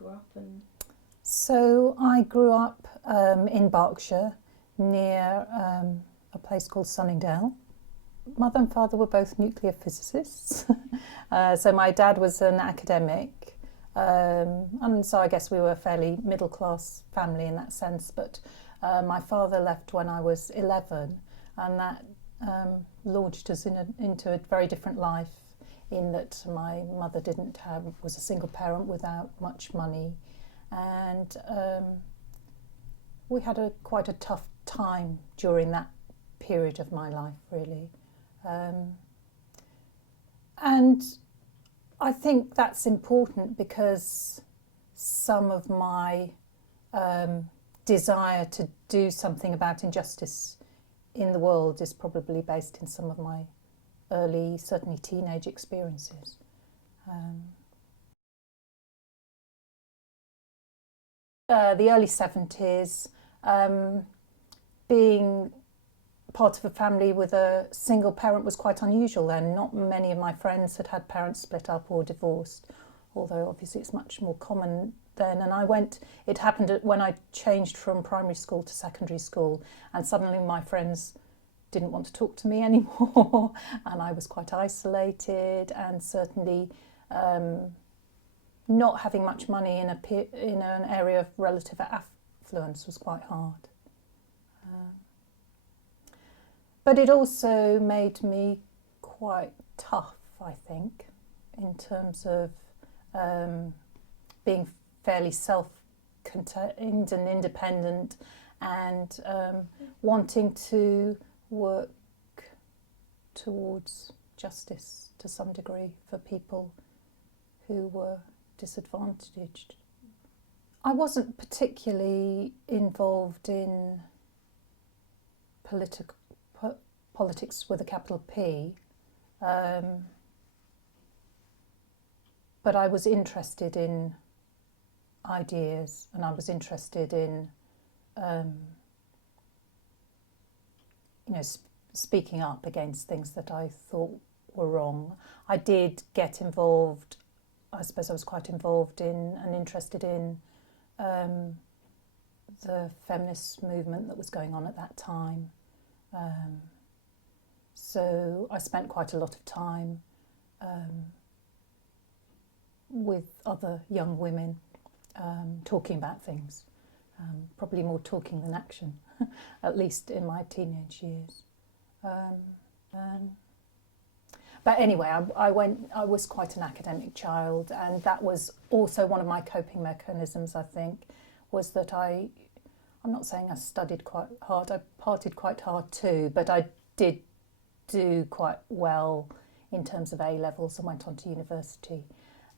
grew up and... So I grew up in Berkshire near a place called Sunningdale. Mother and father were both nuclear physicists. So my dad was an academic, and so I guess we were a fairly middle class family in that sense. But my father left when I was 11, and that launched us into a very different life, in that my mother was a single parent without much money, and we had quite a tough time during that period of my life, really. And I think that's important because some of my desire to do something about injustice in the world is probably based in some of my early, certainly teenage experiences. The early 70s, being part of a family with a single parent was quite unusual then. Not many of my friends had had parents split up or divorced, although obviously it's much more common then. And it happened when I changed from primary school to secondary school, and suddenly my friends didn't want to talk to me anymore, and I was quite isolated, and certainly not having much money in an area of relative affluence was quite hard. But it also made me quite tough, I think, in terms of being fairly self-contained and independent, and wanting to work towards justice to some degree for people who were disadvantaged. I wasn't particularly involved in politics with a capital P, but I was interested in ideas, and I was interested in speaking up against things that I thought were wrong. I did get involved, I suppose I was quite involved in and interested in the feminist movement that was going on at that time. So I spent quite a lot of time with other young women talking about things, probably more talking than action, at least in my teenage years. But anyway, I was quite an academic child, and that was also one of my coping mechanisms, I think, was that I'm not saying I studied quite hard, I partied quite hard too, but I did do quite well in terms of A-levels and went on to university.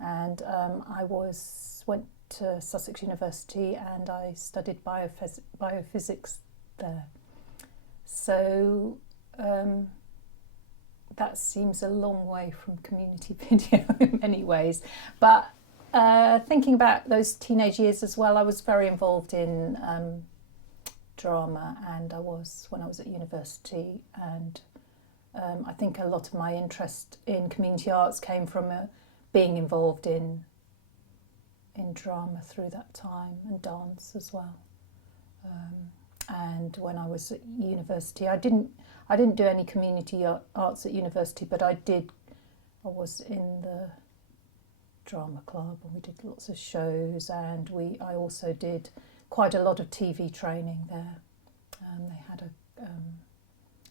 And I went to Sussex University and I studied biophysics there. So that seems a long way from community video in many ways. But thinking about those teenage years as well, I was very involved in drama, and I was when I was at university, and I think a lot of my interest in community arts came from being involved in drama through that time, and dance as well. And when I was at university, I didn't do any community arts at university, but I was in the drama club, and we did lots of shows, and I also did quite a lot of TV training there. They had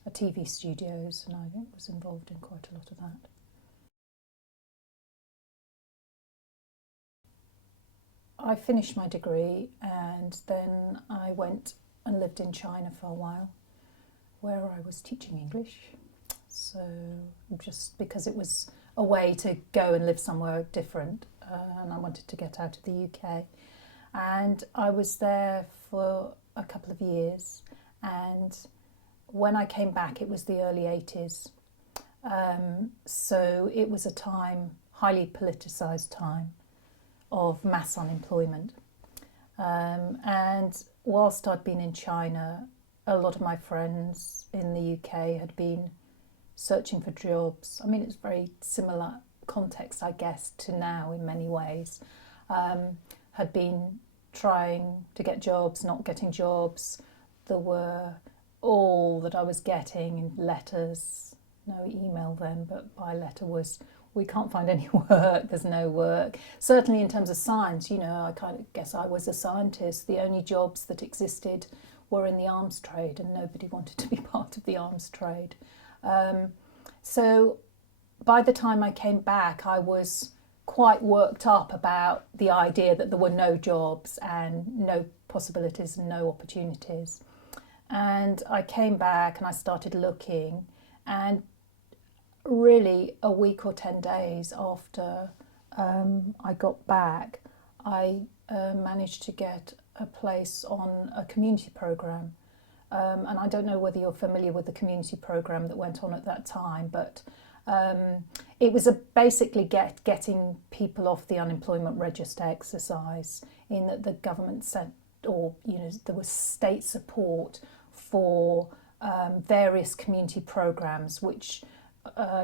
a TV studios, and I was involved in quite a lot of that. I finished my degree, and then I went and lived in China for a while, where I was teaching English. So just because it was a way to go and live somewhere different, and I wanted to get out of the UK. And I was there for a couple of years, and when I came back it was the early 80s. So it was a highly politicised time of mass unemployment. And whilst I'd been in China, a lot of my friends in the UK had been searching for jobs. I mean, it's very similar context, I guess, to now in many ways. had been trying to get jobs, not getting jobs. There were all that I was getting letters, no email then, but by letter was, we can't find any work, there's no work. Certainly in terms of science, you know, I kind of guess I was a scientist. The only jobs that existed were in the arms trade, and nobody wanted to be part of the arms trade. So by the time I came back, I was quite worked up about the idea that there were no jobs and no possibilities and no opportunities. And I came back and I started looking, and really a week or 10 days after I got back, I managed to get a place on a community programme. And I don't know whether you're familiar with the community programme that went on at that time, but it was basically getting people off the unemployment register exercise, in that the government said, or you know, there was state support for various community programmes which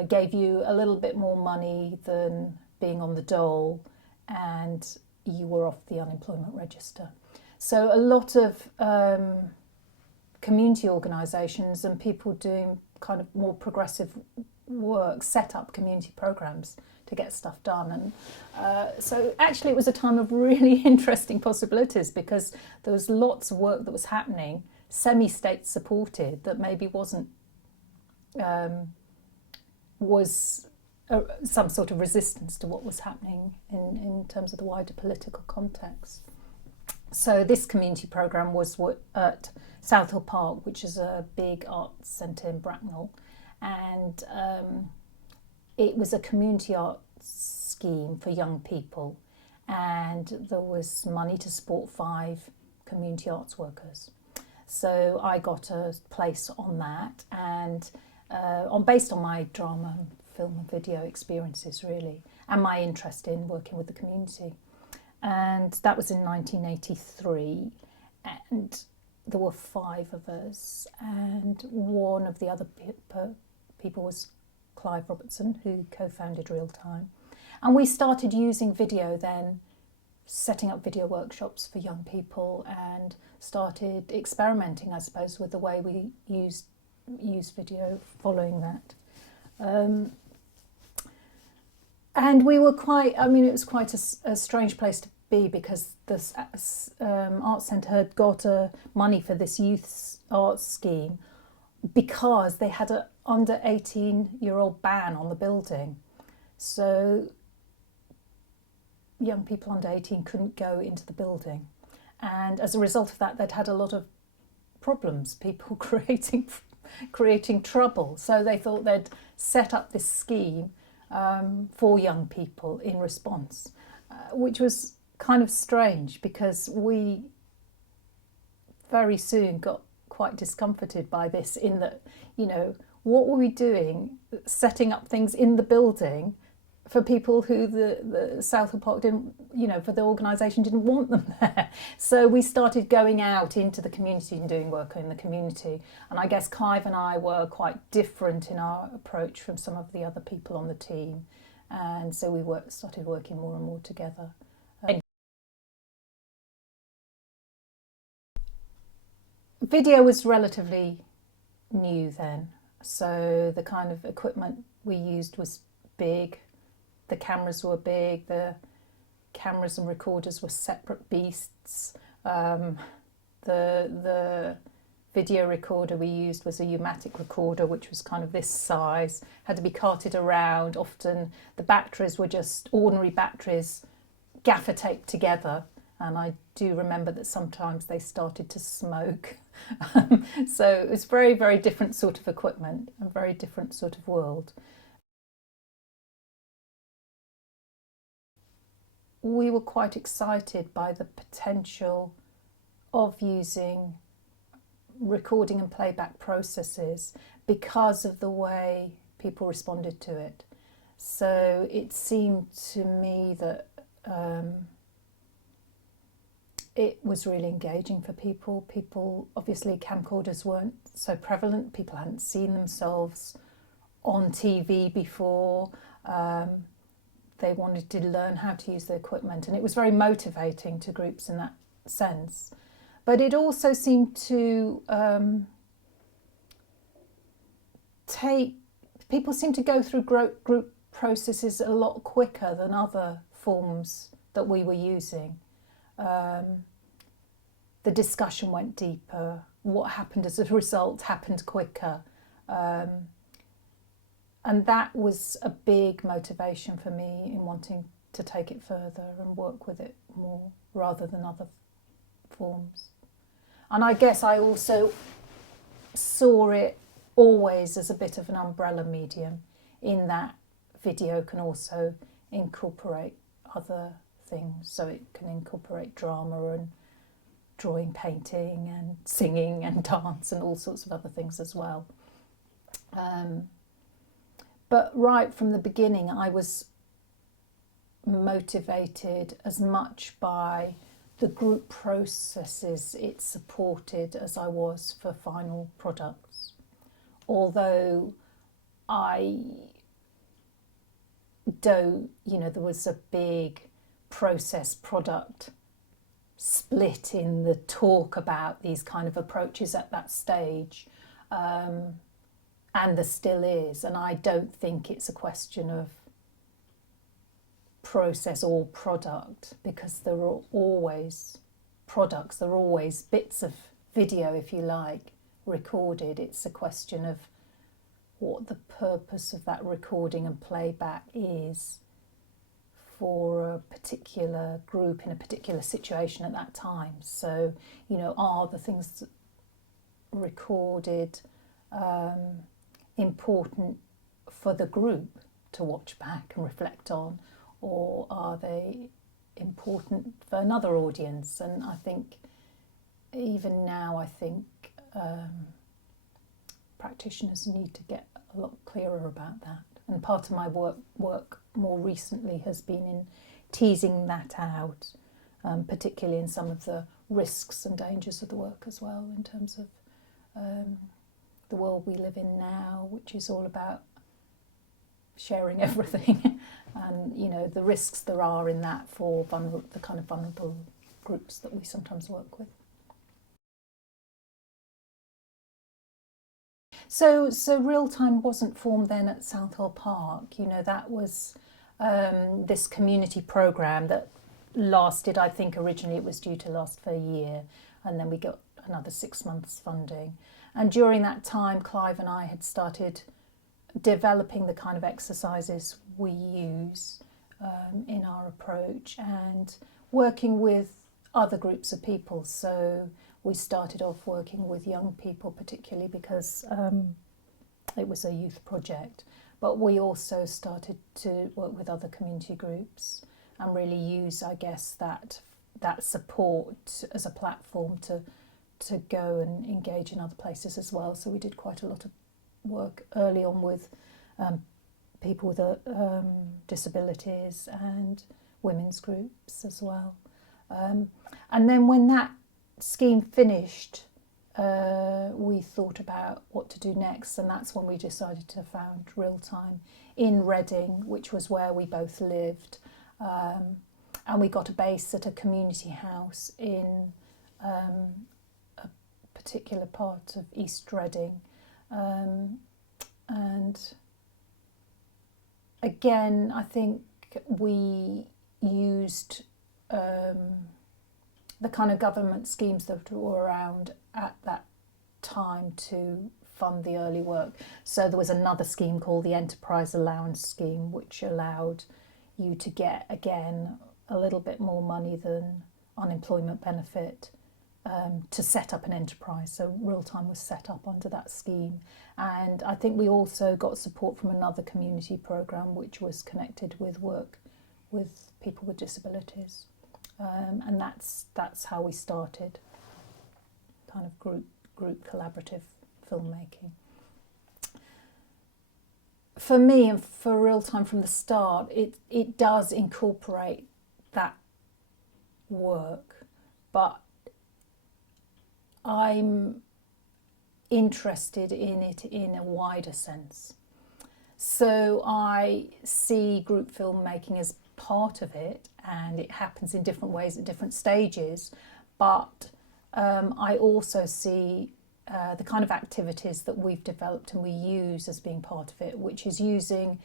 gave you a little bit more money than being on the dole, and you were off the unemployment register. So a lot of community organisations and people doing kind of more progressive work set up community programmes to get stuff done. And so actually it was a time of really interesting possibilities, because there was lots of work that was happening, semi-state supported, that maybe wasn't was some sort of resistance to what was happening in terms of the wider political context. So this community programme was at Southhill Park, which is a big arts centre in Bracknell, and it was a community arts scheme for young people, and there was money to support 5 community arts workers. So I got a place on that, and based on my drama, film and video experiences really, and my interest in working with the community. And that was in 1983, and there were 5 of us, and one of the other people was Clive Robertson, who co-founded Real Time. And we started using video then, setting up video workshops for young people, and started experimenting, I suppose, with the way we use video following that. And we were quite, I mean, it was quite a strange place to be, because this Arts Centre had got money for this youth arts scheme because they had an under 18-year-old ban on the building. So young people under 18 couldn't go into the building. And as a result of that, they'd had a lot of problems, people creating trouble. So they thought they'd set up this scheme for young people in response, which was kind of strange, because we very soon got quite discomforted by this, in that, you know, what were we doing setting up things in the building for people who the Southhill Park didn't, you know, for the organisation didn't want them there. So we started going out into the community and doing work in the community. And I guess Clive and I were quite different in our approach from some of the other people on the team. And so we started working more and more together. Video was relatively new then. So the kind of equipment we used was big. The cameras were big, the cameras and recorders were separate beasts. The video recorder we used was a U-matic recorder, which was kind of this size, had to be carted around. Often the batteries were just ordinary batteries gaffer taped together, and I do remember that sometimes they started to smoke. So it was very, very different sort of equipment, a very different sort of world. We were quite excited by the potential of using recording and playback processes because of the way people responded to it. So it seemed to me that it was really engaging for people. People, obviously camcorders weren't so prevalent, people hadn't seen themselves on TV before. they wanted to learn how to use the equipment, and it was very motivating to groups in that sense. But it also seemed to people seem to go through group processes a lot quicker than other forms that we were using. The discussion went deeper. What happened as a result happened quicker. And that was a big motivation for me in wanting to take it further and work with it more rather than other forms. And I guess I also saw it always as a bit of an umbrella medium, in that video can also incorporate other things. So it can incorporate drama and drawing, painting and singing and dance and all sorts of other things as well. But right from the beginning, I was motivated as much by the group processes it supported as I was for final products. Although there was a big process product split in the talk about these kind of approaches at that stage. And there still is, and I don't think it's a question of process or product, because there are always products, there are always bits of video, if you like, recorded. It's a question of what the purpose of that recording and playback is for a particular group in a particular situation at that time. So, are the things recorded important for the group to watch back and reflect on, or are they important for another audience? And I think even now, practitioners need to get a lot clearer about that. And part of my work more recently has been in teasing that out, particularly in some of the risks and dangers of the work as well, in terms of the world we live in now, which is all about sharing everything, and the risks there are in that for the kind of vulnerable groups that we sometimes work with. So Real Time wasn't formed then at Southall Park. That was this community programme that lasted, I think originally it was due to last for a year, and then we got another 6 months funding. And during that time, Clive and I had started developing the kind of exercises we use in our approach, and working with other groups of people. So we started off working with young people, particularly because it was a youth project. But we also started to work with other community groups and really use, I guess, that support as a platform to go and engage in other places as well. So we did quite a lot of work early on with people with disabilities and women's groups as well. And then when that scheme finished, we thought about what to do next, and that's when we decided to found Real Time in Reading, which was where we both lived. And we got a base at a community house in a particular part of East Reading. And again, I think we used the kind of government schemes that were around at that time to fund the early work. So there was another scheme called the Enterprise Allowance Scheme, which allowed you to get, again, a little bit more money than unemployment benefit to set up an enterprise. So Real Time was set up under that scheme. And I think we also got support from another community programme which was connected with work with people with disabilities. And that's how we started kind of group collaborative filmmaking. For me and for Real Time from the start, it does incorporate that work, but I'm interested in it in a wider sense. So I see group filmmaking as part of it, and it happens in different ways at different stages. But I also see the kind of activities that we've developed and we use as being part of it, which is using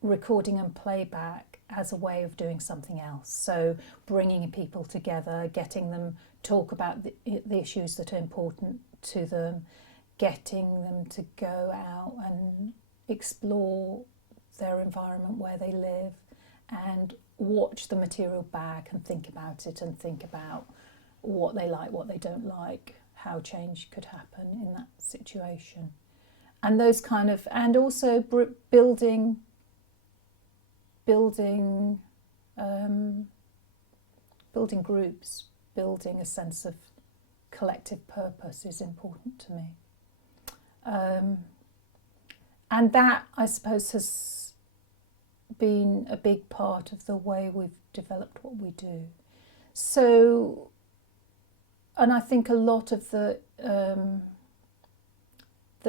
recording and playback as a way of doing something else. So bringing people together, getting them talk about the issues that are important to them, getting them to go out and explore their environment where they live and watch the material back and think about it and think about what they like, what they don't like, how change could happen in that situation. And those kind of, and also building groups, building a sense of collective purpose is important to me. And that, I suppose, has been a big part of the way we've developed what we do. So, and I think a lot of the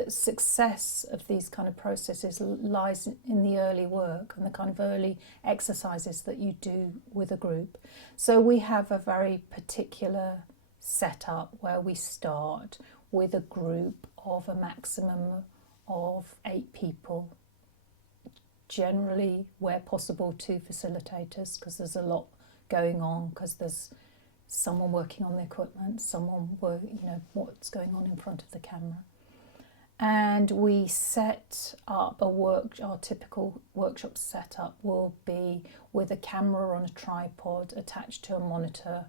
success of these kind of processes lies in the early work and the kind of early exercises that you do with a group. So we have a very particular setup where we start with a group of a maximum of 8 people, generally where possible 2 facilitators, because there's a lot going on, because there's someone working on the equipment, someone what's going on in front of the camera. And we set up our typical workshop setup will be with a camera on a tripod attached to a monitor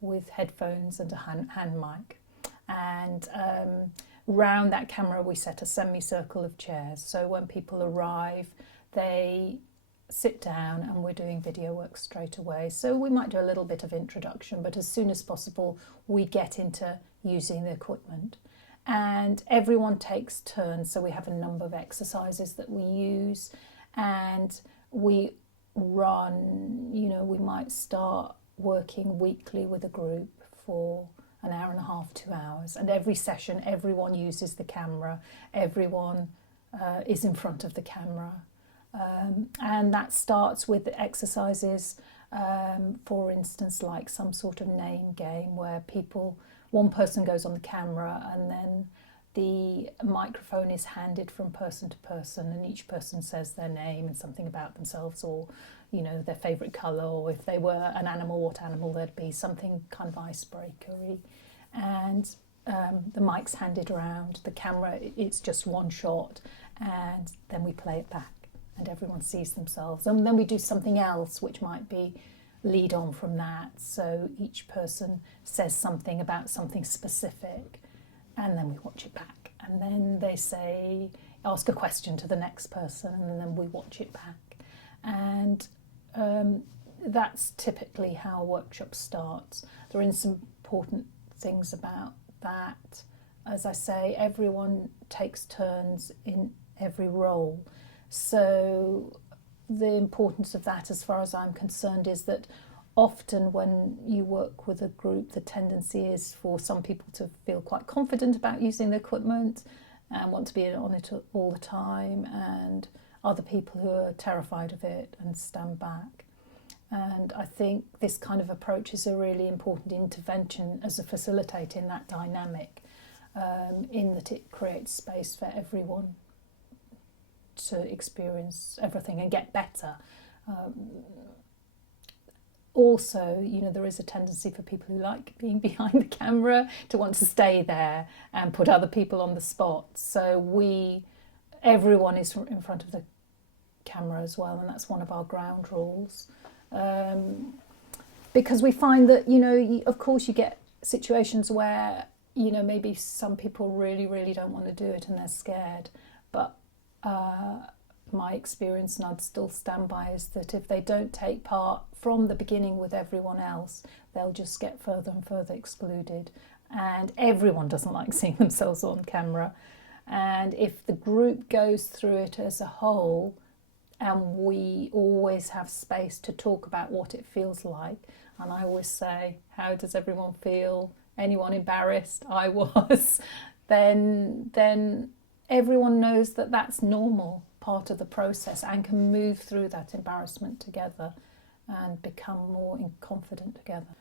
with headphones and a hand mic. And round that camera we set a semicircle of chairs. So when people arrive, they sit down and we're doing video work straight away. So we might do a little bit of introduction, but as soon as possible we get into using the equipment. And everyone takes turns, so we have a number of exercises that we use, and we run, we might start working weekly with a group for an hour and a half, 2 hours, and every session everyone uses the camera, everyone is in front of the camera, and that starts with exercises, for instance, like some sort of name game where one person goes on the camera and then the microphone is handed from person to person, and each person says their name and something about themselves, or their favourite colour, or if they were an animal, what animal they'd be, something kind of icebreakery. And the mic's handed around, the camera, it's just one shot, and then we play it back and everyone sees themselves. And then we do something else which might be lead on from that, so each person says something about something specific, and then we watch it back, and then they ask a question to the next person, and then we watch it back. And that's typically how a workshop starts. There are some important things about that. As I say, everyone takes turns in every role, so the importance of that, as far as I'm concerned, is that often when you work with a group, the tendency is for some people to feel quite confident about using the equipment and want to be on it all the time, and other people who are terrified of it and stand back. And I think this kind of approach is a really important intervention as a facilitator in that dynamic, in that it creates space for everyone to experience everything and get better. Also, there is a tendency for people who like being behind the camera to want to stay there and put other people on the spot. So everyone is in front of the camera as well, and that's one of our ground rules. Because we find that, of course you get situations where, maybe some people really, really don't want to do it and they're scared, but my experience, and I'd still stand by, is that if they don't take part from the beginning with everyone else, they'll just get further and further excluded. And everyone doesn't like seeing themselves on camera. And if the group goes through it as a whole, and we always have space to talk about what it feels like, and I always say, how does everyone feel? Anyone embarrassed? I was. Then everyone knows that that's normal part of the process and can move through that embarrassment together and become more confident together.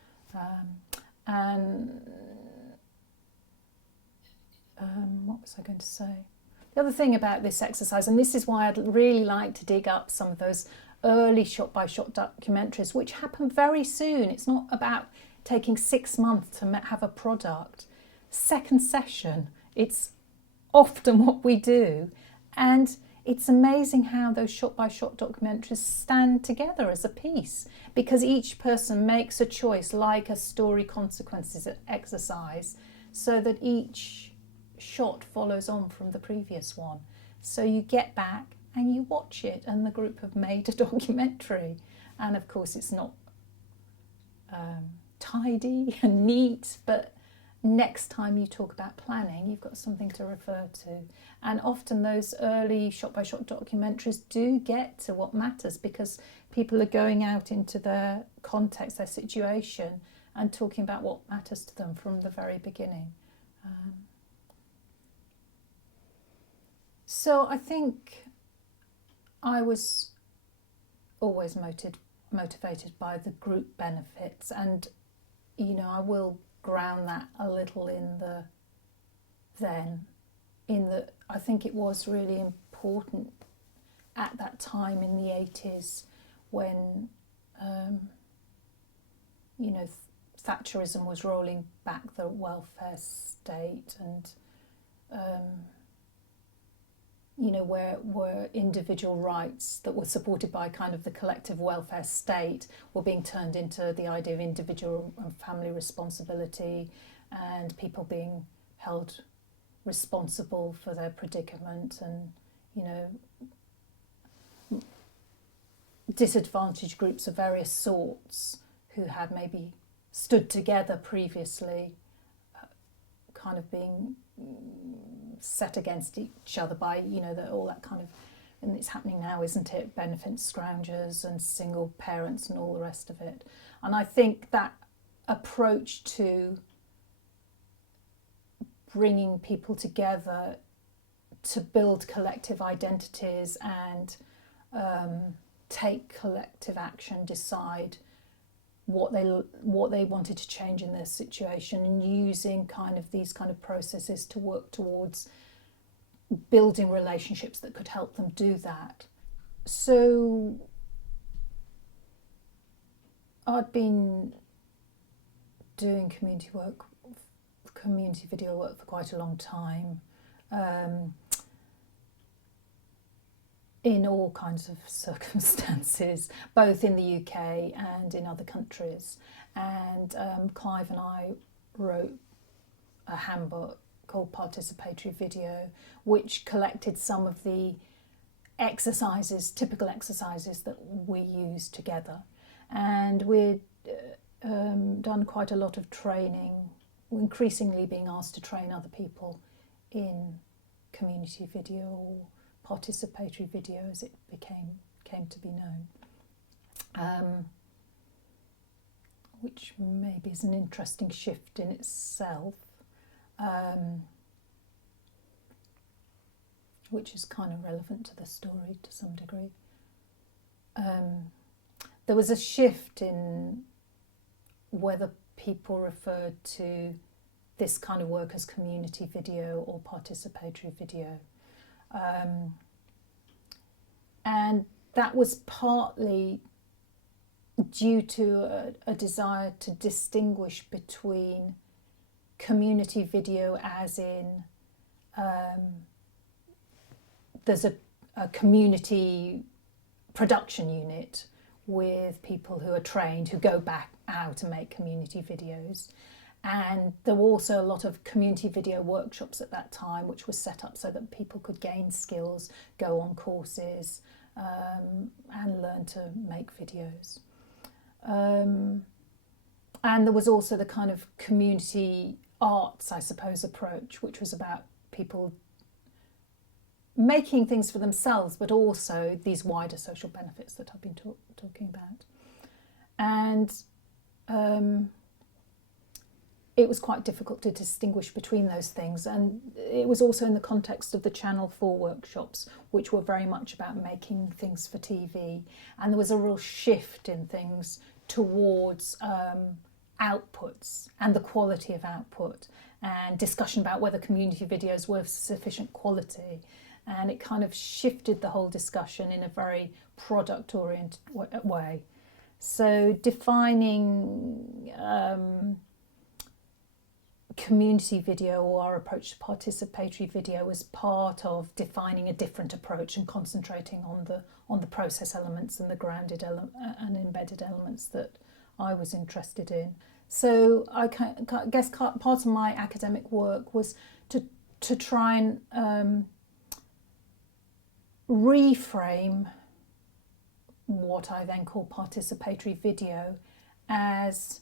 What was I going to say? The other thing about this exercise, and this is why I'd really like to dig up some of those early shot-by-shot documentaries, which happen very soon. It's not about taking 6 months to have a product. Second session, it's often what we do. And it's amazing how those shot-by-shot documentaries stand together as a piece, because each person makes a choice, like a story consequences exercise, so that each shot follows on from the previous one. So you get back and you watch it, and the group have made a documentary. And of course it's not tidy and neat, but next time you talk about planning, you've got something to refer to. And often those early shot-by-shot documentaries do get to what matters, because people are going out into their context, their situation, and talking about what matters to them from the very beginning. So I think I was always motivated by the group benefits, and I will ground that a little in that I think it was really important at that time in the 80s when Thatcherism was rolling back the welfare state, and where individual rights that were supported by kind of the collective welfare state were being turned into the idea of individual and family responsibility, and people being held responsible for their predicament, and disadvantaged groups of various sorts who had maybe stood together previously, kind of being set against each other by all that kind of, and it's happening now, isn't it, benefit scroungers and single parents and all the rest of it. And I think that approach to bringing people together to build collective identities and take collective action, decide what they wanted to change in their situation, and using kind of these kind of processes to work towards building relationships that could help them do that. So I'd been doing community video work for quite a long time, in all kinds of circumstances, both in the UK and in other countries. And Clive and I wrote a handbook called Participatory Video, which collected some of the exercises, typical exercises that we use together. And we'd done quite a lot of training, increasingly being asked to train other people in community video, or participatory video as it came to be known, which maybe is an interesting shift in itself, which is kind of relevant to the story to some degree. There was a shift in whether people referred to this kind of work as community video or participatory video. And that was partly due to a desire to distinguish between community video, as in there's a community production unit with people who are trained, who go back out and make community videos. And there were also a lot of community video workshops at that time, which was set up so that people could gain skills, go on courses, and learn to make videos. And there was also the kind of community arts, I suppose, approach, which was about people making things for themselves, but also these wider social benefits that I've been talking about. And it was quite difficult to distinguish between those things. And it was also in the context of the Channel 4 workshops, which were very much about making things for TV. And there was a real shift in things towards outputs and the quality of output, and discussion about whether community videos were of sufficient quality. And it kind of shifted the whole discussion in a very product-oriented way. So defining community video, or our approach to participatory video, was part of defining a different approach and concentrating on the process elements and the grounded and embedded elements that I was interested in. So I guess part of my academic work was to try and reframe what I then call participatory video as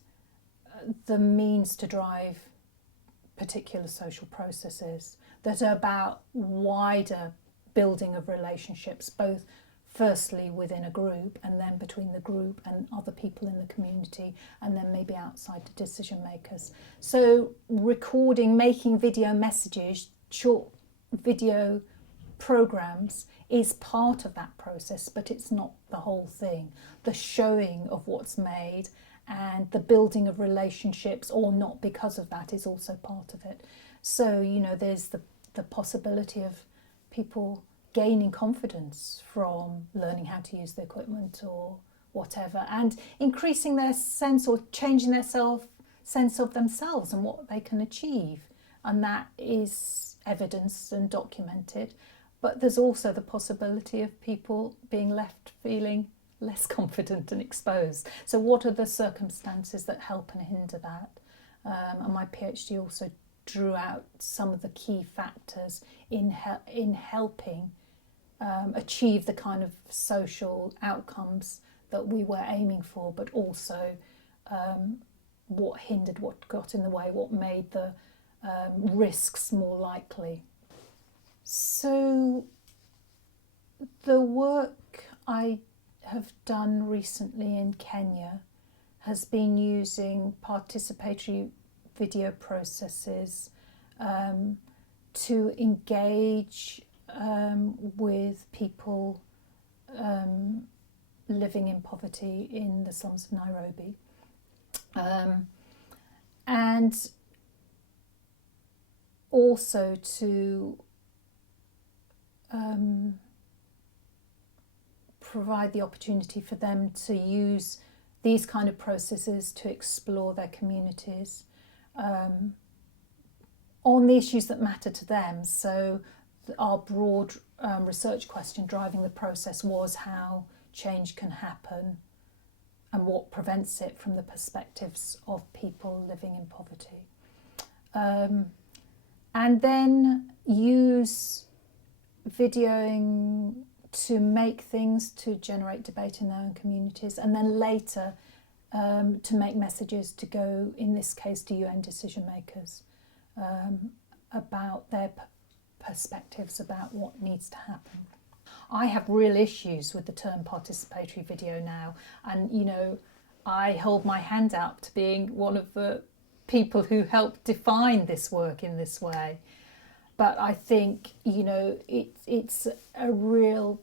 the means to drive particular social processes that are about wider building of relationships, both firstly within a group, and then between the group and other people in the community, and then maybe outside the decision makers. So recording, making video messages, short video programs is part of that process, but it's not the whole thing. The showing of what's made and the building of relationships, or not because of that, is also part of it. So, you know, there's the possibility of people gaining confidence from learning how to use the equipment or whatever, and increasing their sense or changing their sense of themselves and what they can achieve. And that is evidenced and documented. But there's also the possibility of people being left feeling less confident and exposed. So what are the circumstances that help and hinder that? And my PhD also drew out some of the key factors in helping achieve the kind of social outcomes that we were aiming for, but also what hindered, what got in the way, what made the risks more likely. So the work I have done recently in Kenya has been using participatory video processes to engage with people living in poverty in the slums of Nairobi, and also to provide the opportunity for them to use these kind of processes to explore their communities on the issues that matter to them. So our broad research question driving the process was how change can happen and what prevents it from the perspectives of people living in poverty. And then use videoing to make things to generate debate in their own communities, and then later to make messages to go, in this case, to UN decision makers about their perspectives about what needs to happen. I have real issues with the term participatory video now, and you know, I hold my hand up to being one of the people who helped define this work in this way. But I think, you know, it's a real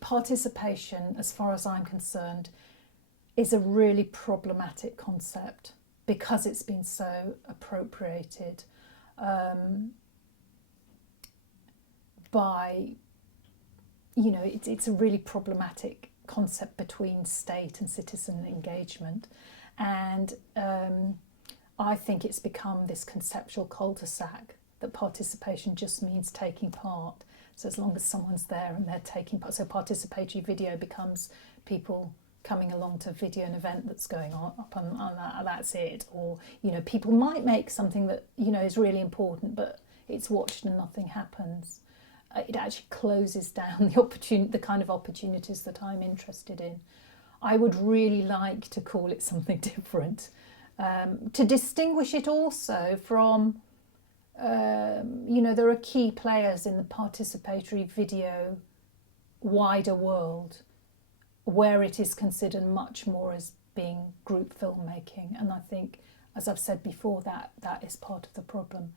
participation, as far as I'm concerned, is a really problematic concept because it's been so appropriated by, you know, it's a really problematic concept between state and citizen engagement. And I think it's become this conceptual cul-de-sac that participation just means taking part. So as long as someone's there and they're taking part, so participatory video becomes people coming along to video an event that's going on up on that, that's it. Or, you know, people might make something that, you know, is really important, but it's watched and nothing happens. It actually closes down the kind of opportunities that I'm interested in. I would really like to call it something different, to distinguish it also from you know, there are key players in the participatory video wider world where it is considered much more as being group filmmaking, and I think as I've said before, that is part of the problem.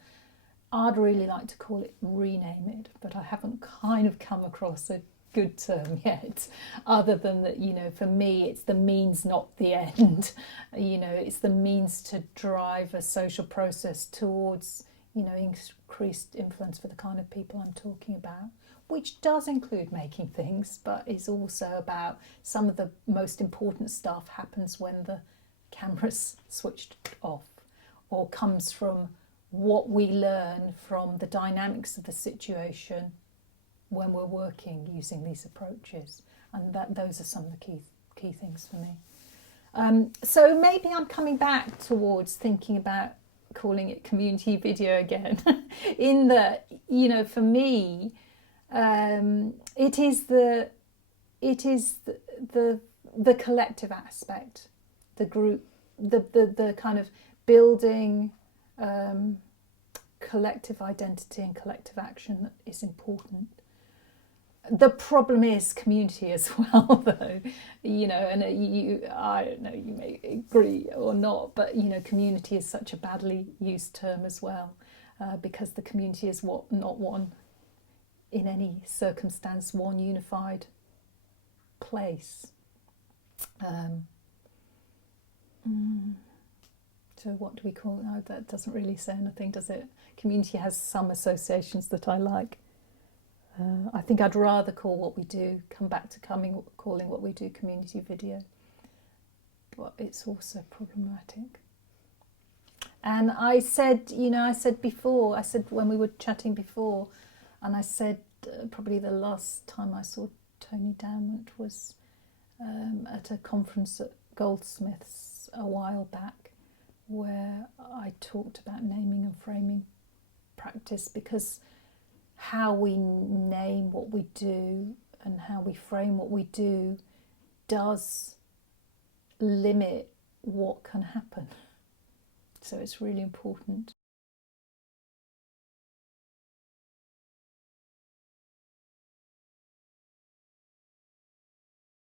I'd really like to call it rename it, but I haven't kind of come across a good term yet, other than that, you know, for me it's the means not the end. You know, it's the means to drive a social process towards, you know, increased influence for the kind of people I'm talking about, which does include making things, but is also about some of the most important stuff happens when the camera's switched off, or comes from what we learn from the dynamics of the situation when we're working using these approaches. And that those are some of the key things for me. So maybe I'm coming back towards thinking about calling it community video again. In that, you know, for me, it is the collective aspect, the group, the kind of building collective identity and collective action that is important. The problem is community as well, though, you know, and I don't know, you may agree or not, but, you know, community is such a badly used term as well, because the community is not one, in any circumstance, one unified place. So what do we call it? Oh, that doesn't really say anything, does it? Community has some associations that I like. I think I'd rather call what we do, come back to calling what we do community video. But it's also problematic. And I said, you know, I said when we were chatting before, and I said probably the last time I saw Tony Downward was at a conference at Goldsmiths a while back, where I talked about naming and framing practice, because how we name what we do and how we frame what we do does limit what can happen. So it's really important.